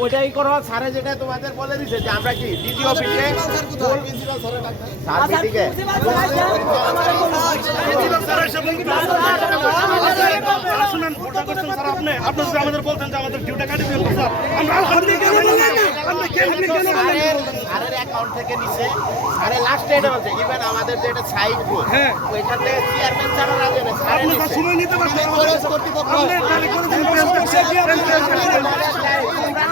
ওইটাই করো স্যারে যেটা তোমাদের বলে দিছে যে আমরা কি দ্বিতীয় যদি আমাদের বলতেন যে আমাদের ডিউটা কাটিয়ে দিন স্যার আমরা আলহামদুলিল্লাহ আপনি কেন আপনি কেন স্যারের অ্যাকাউন্ট থেকে নিছে স্যারে লাস্টে এটা বলছে ইভেন আমাদের যে এটা সাইড গ্রুপ হ্যাঁ। ওইখান থেকে চেয়ারম্যান ছাড়া রাজে না স্যারে আপনি সময় নিতে পারছেন আপনি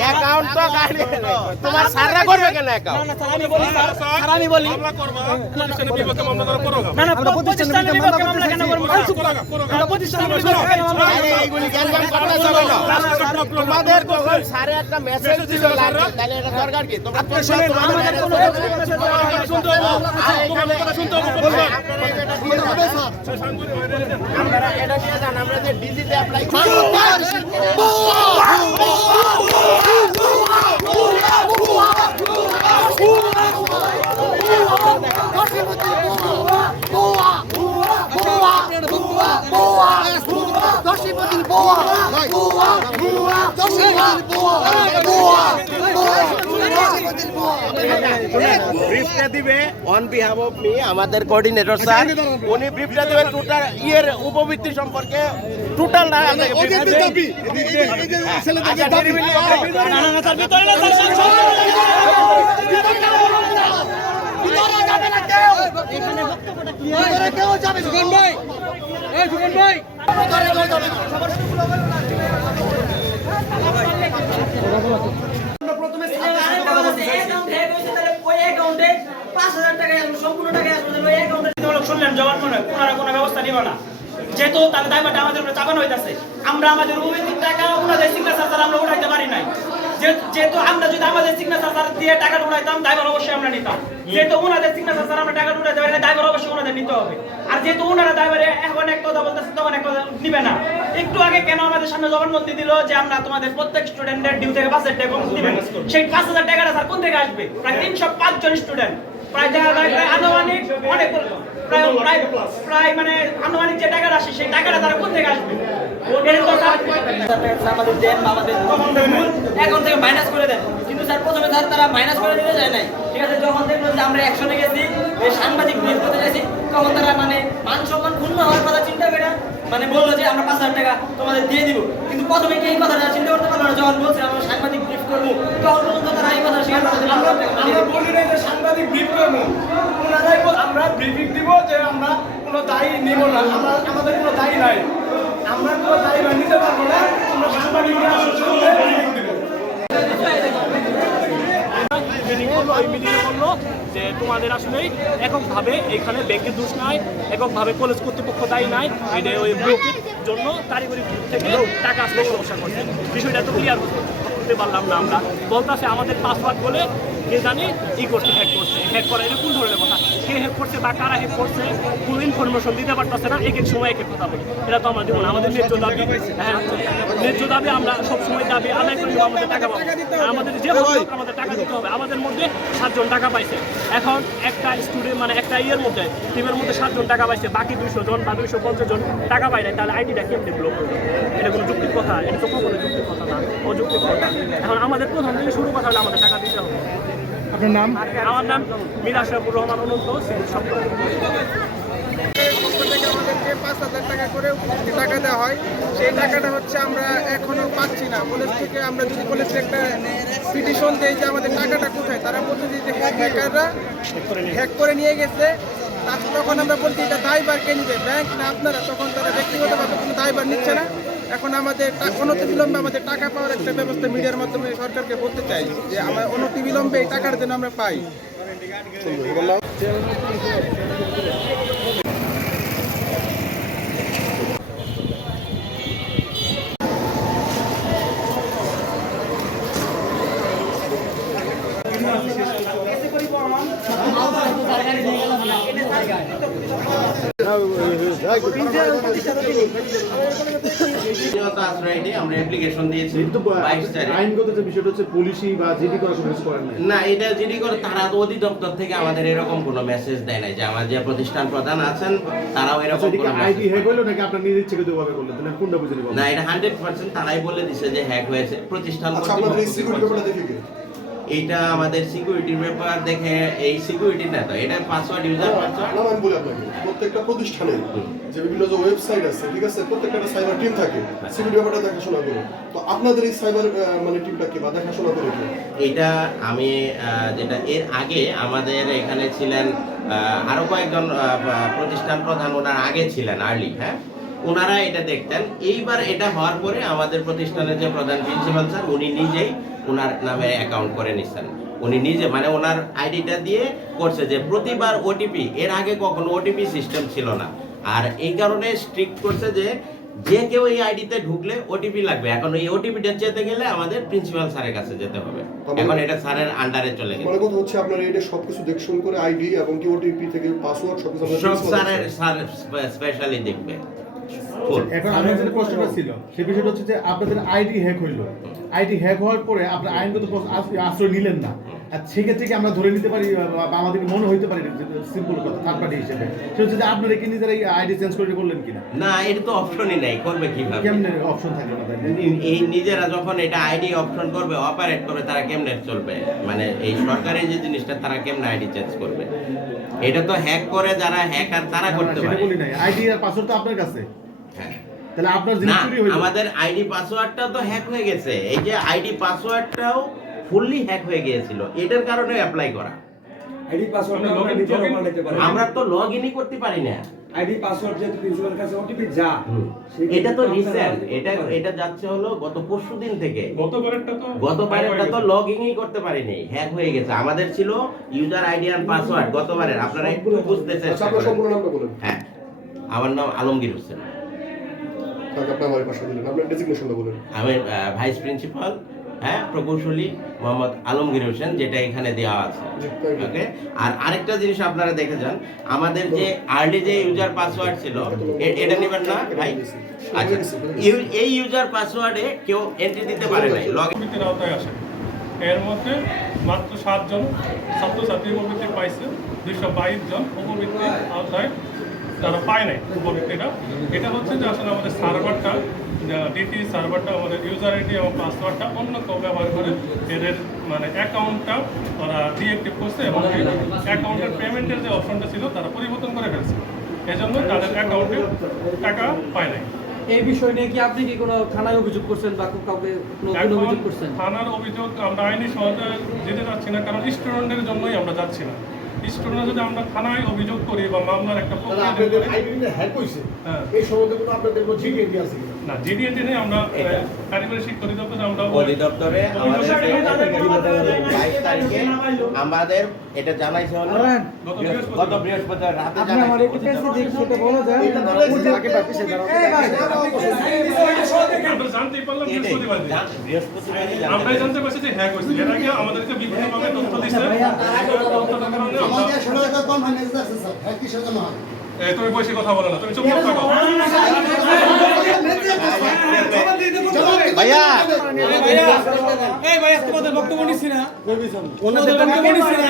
অ্যাকাউন্ট তো গাড়ি তোমার স্যাররা করবে কেন অ্যাকাউন্ট স্যার আমি বলি মামলা করবা প্রতিষ্ঠানের বিপক্ষে মামলা করা করো না না প্রতিষ্ঠানের বিপক্ষে মামলা কেন করব করো প্রতিষ্ঠানের বিপক্ষে মামলা আরে এইগুলি গ্যাঞ্জাম করতেছো কেন? তোমাদের কখন স্যারে একটা মেসেজ দিল লাগবে তাহলে এটা দরকার কি তোমরা তো আমাদের কোনো শুনতে হবে আর এখানে শুনতে হবে আপনারা এটা নিয়ে যান, আমরা যে ডিজিতে অ্যাপ্লাই করি ব্রিফটা দিবে অন বিহাফ অফ মি আমাদের কোঅর্ডিনেটর স্যার উনি ব্রিফটা দিবে টোটাল ইয়ের উপবৃত্তি সম্পর্কে টোটাল না আপনাকে brief দিবে। আচ্ছা, নিরিবিলি আপনাকে- শুনলেন জবান মনে হয় ওনারা কোনো ব্যবস্থা নিব না যেহেতু তার দায়ভারটা আমাদের উপরে চাপানো হইতাছে আমরা আমাদের উপবৃত্তির টাকা ওনাদের সিগনেচার ছাড়া আমরা উঠাইতে পারি নাই যেহেতু আমরা যদি আমাদের সিগনেচার ছাড়া দিয়ে টাকা উঠাইতাম দায়ভার অবশ্যই আমরা নিতাম। যেহেতু ওনাদের সিগনেচার ছাড়া আমরা টাকা উঠাইতে পারি না দায়ভার অবশ্যই ওনাদের নিতে হবে। আর যেহেতু ওনারা দায়ভারে এখন এক কথা বলতেছে তখন এক কথা নিবে না। একটু আগে কেন আমাদের সামনে জবানবন্দি দিল যে আমরা তোমাদের প্রত্যেক স্টুডেন্টের ডিউ থেকে পাঁচ হাজার টাকা দিবেন? সেই পাঁচ হাজার টাকাটা স্যার কোন থেকে আসবে? প্রায় তিনশো পাঁচজন স্টুডেন্ট প্রায় দেখা যায় প্রায় আনুমানিক অনেক প্রায় প্রায় মানে আনুমানিক যে টাকাটা আসে সেই টাকাটা তারা কোন থেকে আসবে? এটা তো আমাদের দেন আমাদের অ্যাকাউন্ট থেকে মাইনাস করে দেন। কিন্তু স্যার প্রথমে স্যার তারা মাইনাস করে দিতে যায় নাই। ঠিক আছে যখন দেখল যে আমরা একশনে গেছি সাংবাদিক নিয়োগ করতে গেছি তখন তারা মানে মান সম্মান ক্ষুণ্ণ হওয়ার কথা চিন্তা করে মানে বলল যে আমরা পাঁচ হাজার টাকা তোমাদের দিয়ে দিব। কিন্তু প্রথমে কি এই কথাটা চিন্তা করতে পারল না? যখন বলছে আমরা সাংবাদিক ব্রিফ করব তখন পর্যন্ত তারা এই কথা স্বীকার করতে পারল আমরা বলি নাই যে সাংবাদিক ব্রিফ করব। ওনারাই আমরা ব্রিফিং দিব যে আমরা কোনো দায়ী নিব না। আমরা আমাদের কোনো দায়ী নাই। আমরা কোনো দায়ী যে তোমাদের আসলে এককভাবে এখানে ব্যাংকের দোষ নাই, এককভাবে কলেজ কর্তৃপক্ষ দায়ী নাই এটা ওই ব্লকের জন্য কারিগরি থেকে টাকা আসলে সমস্যা করছে। বিষয়টা তো ক্লিয়ার করতে পারলাম না আমরা। বলতেছে আমাদের পাসওয়ার্ড বলে কে জানি ই করছে হ্যাক করছে। হ্যাক করা এটা কোন ধরনের কথা? কে হ্যাক করছে বা কারা হ্যাক করছে, কোনো ইনফরমেশন দিতে পারতেছে না, এক এক সময় এক এক কথা বলি। এটা তো আমরা দিব না, আমাদের ন্যায্য দাবি। হ্যাঁ ন্যায্য দাবি আমরা সবসময় দাবি, আদায় করে আমাদের টাকা পাবো। আমাদের যে আমাদের টাকা দিতে হবে। আমাদের মধ্যে সাতজন টাকা পাইছে। এখন একটা স্টুডেন্ট মানে একটা ইয়ের মধ্যে টিমের মধ্যে সাতজন টাকা পাইছে, বাকি দুইশো জন বা দুইশো পঞ্চাশ জন টাকা পায় না তাহলে আইডিটা কেমনি ব্লক করবে? এটা কোনো যুক্তির কথা, এটা তো কখনো যুক্তির কথা না, অযুক্তির কথা। এখন আমাদের প্রথম থেকে শুরু কথা হলে আমাদের টাকা দিতে হবে। আপনার নাম? আমার নাম মিরাশাবুর রহমান অনন্ত আমাদেরকে পাঁচ হাজার টাকা করে টাকা দেওয়া হয়। সেই টাকাটা হচ্ছে আমরা এখনও পাচ্ছি না। কলেজ থেকে আমরা যদি কলেজে একটা পিটিশন দেই যে আমাদের টাকাটা কোথায় তারা বলছে যে হ্যাকাররা হ্যাক করে নিয়ে গেছে। তা- তখন আমরা বলছি এটা দায়বার কে নিবে? ব্যাংক না আপনারা? তখন তারা ব্যক্তিগতভাবে কোনো দায়বার নিচ্ছে না। এখন আমাদের অনতিবিলম্বে আমাদের টাকা পাওয়ার একটা ব্যবস্থা মিডিয়ার মাধ্যমে সরকারকে বলতে চাই, যে আমরা অনতিবিলম্বে এই টাকার জন্য আমরা পাই। আমরা অ্যাপ্লিকেশন দিয়েছি কিন্তু আইনগত যে বিষয়টা হচ্ছে পুলিশি বা জিডি করা কোনো করেন না এটা জিডি করে তারা অধিদপ্তর থেকে আমাদের এরকম কোনো মেসেজ দেয় নাই যে আমার যে প্রতিষ্ঠান প্রধান আছেন তারাও আচ্ছা এরকম কোনো আইডি হ্যাক হইল নাকি আপনার নিজের ইচ্ছাকৃত করলেন? তাহলে কোনটা বুঝে না এটা হান্ড্রেড পার্সেন্ট তারাই বলে দিছে যে হ্যাক হয়েছে প্রতিষ্ঠান আচ্ছা আপনাদের সিকিউরিটি ব্যাপারটা দেখে। কি এইটা আমাদের সিকিউরিটির ব্যাপার দেখে এই সিকিউরিটি না তো এটা পাসওয়ার্ড ইউজার পাসওয়ার্ড না আমি বলি আপনাকে প্রত্যেকটা প্রতিষ্ঠানে যে বিভিন্ন যে ওয়েবসাইট আছে ঠিক আছে প্রত্যেকটা সাইবার টিম থাকে সিকিউরিটি ব্যাপারটা দেখাশোনা করে। তো আপনাদের এই সাইবার মানে টিমটা কি বা দেখাশোনা করে এটা আমি যেটা এর আগে আমাদের এখানে ছিলেন আরও কয়েকজন প্রতিষ্ঠান প্রধান ওনার আগে ছিলেন আর্লি হ্যাঁ? ওনারা এটা দেখতেন। এইবার এটা হওয়ার পরে আমাদের প্রতিষ্ঠানের যে প্রধান প্রিন্সিপাল স্যার উনি নিজেই ওনার নামে অ্যাকাউন্ট করে নিচ্ছেন। উনি নিজে মানে ওনার আইডিটা দিয়ে করছে যে প্রতিবার ওটিপি এর আগে কখনো ওটিপি সিস্টেম ছিল না। আর এই কারণে স্ট্রিক্ট করছে যে যে কেউ এই আইডিতে ঢুকলে ওটিপি লাগবে। এখন এই ওটিপিটা যেতে গেলে আমাদের প্রিন্সিপাল স্যারের কাছে যেতে হবে। এখন এটা স্যারের আন্ডারে চলে গেছে। মানে কথা হচ্ছে আপনারা এটা সবকিছু দেখশন করে আইডি এবং কি ওটিপি থেকে পাসওয়ার্ড সবকিছু সব স্যারের স্যার স্পেশালি দেখবে। এখন আমার যে প্রশ্নটা ছিল সেই বিষয়টা হচ্ছে যে আপনাদের আইডি হ্যাক হইল। আইডি হ্যাক হওয়ার পরে আপনার আইনগত আশ্রয়- নিলেন না। আর সেক্ষেত্রে কি আমরা ধরে নিতে পারি বা আমাদের মনে হইতে পারি সিম্পল কথা থার্ড পার্টি হিসেবে? সেটা হচ্ছে যে আপনারা কি নিজেরা এই আইডি চেঞ্জ করে করলেন কিনা? না এটা তো অপশনই নাই করবে কীভাবে? কেমনে অপশন থাকে না এই নিজেরা যখন এটা আইডি অপশন করবে অপারেট করবে তারা কেমনে চলবে? মানে এই সরকারি যে জিনিসটা তারা কেমনে আইডি চেঞ্জ করবে? এটা তো হ্যাক করে যারা হ্যাকার তারা করতে পারে। আইডি আর পাসওয়ার্ড তো আপনার কাছে। তাহলে আপনার জিনিস চুরি আমাদের আইডি পাসওয়ার্ডটা তো হ্যাক হয়ে গেছে। এই যে আইডি পাসওয়ার্ডটাও ফুললি হ্যাক হয়ে গিয়েছিল। এটার কারণে অ্যাপ্লাই করা। আইডি পাসওয়ার্ডটা আমরা পারি। তো করতে পারি না। আইডি পাসওয়ার্ড যেহেতু প্রিন্সিপাল কাছে ওটিপি যা এটা তো রিসেন্ট এটা এটা যাচ্ছে হলো গত পরশু দিন থেকে। গতবারেরটা তো গতবারেরটা তো লগ ইনই করতে পারিনি। হ্যাক হয়ে গেছে। আমাদের ছিল ইউজার আইডি আর পাসওয়ার্ড গতবারের আপনারা একটু বুঝতে আচ্ছা চেষ্টা আপনার করেন। সম্পূর্ণ নামটা বলেন। হ্যাঁ। আমার নাম আলমগীর হোসেন। থাক আপনি আমার পাশে দিলেন আপনার ডেজিগনেশনটা বলেন। আমি ভাইস প্রিন্সিপাল হ্যাঁ প্রকৌশলী মোহাম্মদ আলমগীর হোসেন যেটা এখানে দেওয়া আছে. ওকে আর আরেকটা জিনিস আপনারা দেখে যান আমাদের যে আর্লি যে ইউজার পাসওয়ার্ড ছিল এটা নেবেন না ভাই? আচ্ছা এই ইউজার পাসওয়ার্ডে কেউ এন্ট্রি দিতে পারে নাই। লগ আওতায় আসে। এর মধ্যে মাত্র সাতজন ছাত্রছাত্রী উপবৃত্তি পাইছে দুইশো বাইশ জন উপবৃত্তির আওতায় তারা পায় নাই উপবৃত্তিটা এটা হচ্ছে যে আসলে আমাদের সার্ভারটা ডিটি সার্ভারটা আমাদের ইউজার আইডি এবং পাসওয়ার্ডটা অন্য কেউ ব্যবহার করে এদের মানে অ্যাকাউন্টটা ওরা ডিএক্টিভ করছে এবং অ্যাকাউন্টের পেমেন্টের যে অপশনটা ছিল তারা পরিবর্তন করে ফেলছে। এজন্য তাদের অ্যাকাউন্টে টাকা পায় নাই। এই বিষয় নিয়ে কি আপনি কি কোনো থানায় অভিযোগ করছেন বা কাউকে অভিযোগ করছেন? থানার অভিযোগ আমরা আইনি সহায়তা যেতে যাচ্ছি না কারণ স্টুডেন্টের জন্যই আমরা যাচ্ছি না। স্টুডেন্ট যদি আমরা থানায় অভিযোগ করি বা মামলার একটা হ্যাঁ, এই সম্বন্ধে কোনো আপনাদের কোনো জিজ্ঞেস আছে? না জিডিএতে নেই আমরা। কারিগরি শিক্ষা অধিদপ্তরে আমরা অধিদপ্তরে আমাদের বাইশ তারিখে আমাদের এটা জানাইছে হলো গত বৃহস্পতিবার। রাতে জানাইছে। আমরাই জানতে পারছি যে হ্যাক হয়েছে এর আগে আমাদেরকে বিভিন্নভাবে তথ্য দিচ্ছে তুমি বসে কথা বলো না তুমি চুপ করে থাকো। ভাইয়া। এই ভাই তোমাদের বক্তব্য নিচ্ছি না ওনাদের বক্তব্য নিচ্ছি না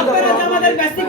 আপনারা আমাদের বেসিক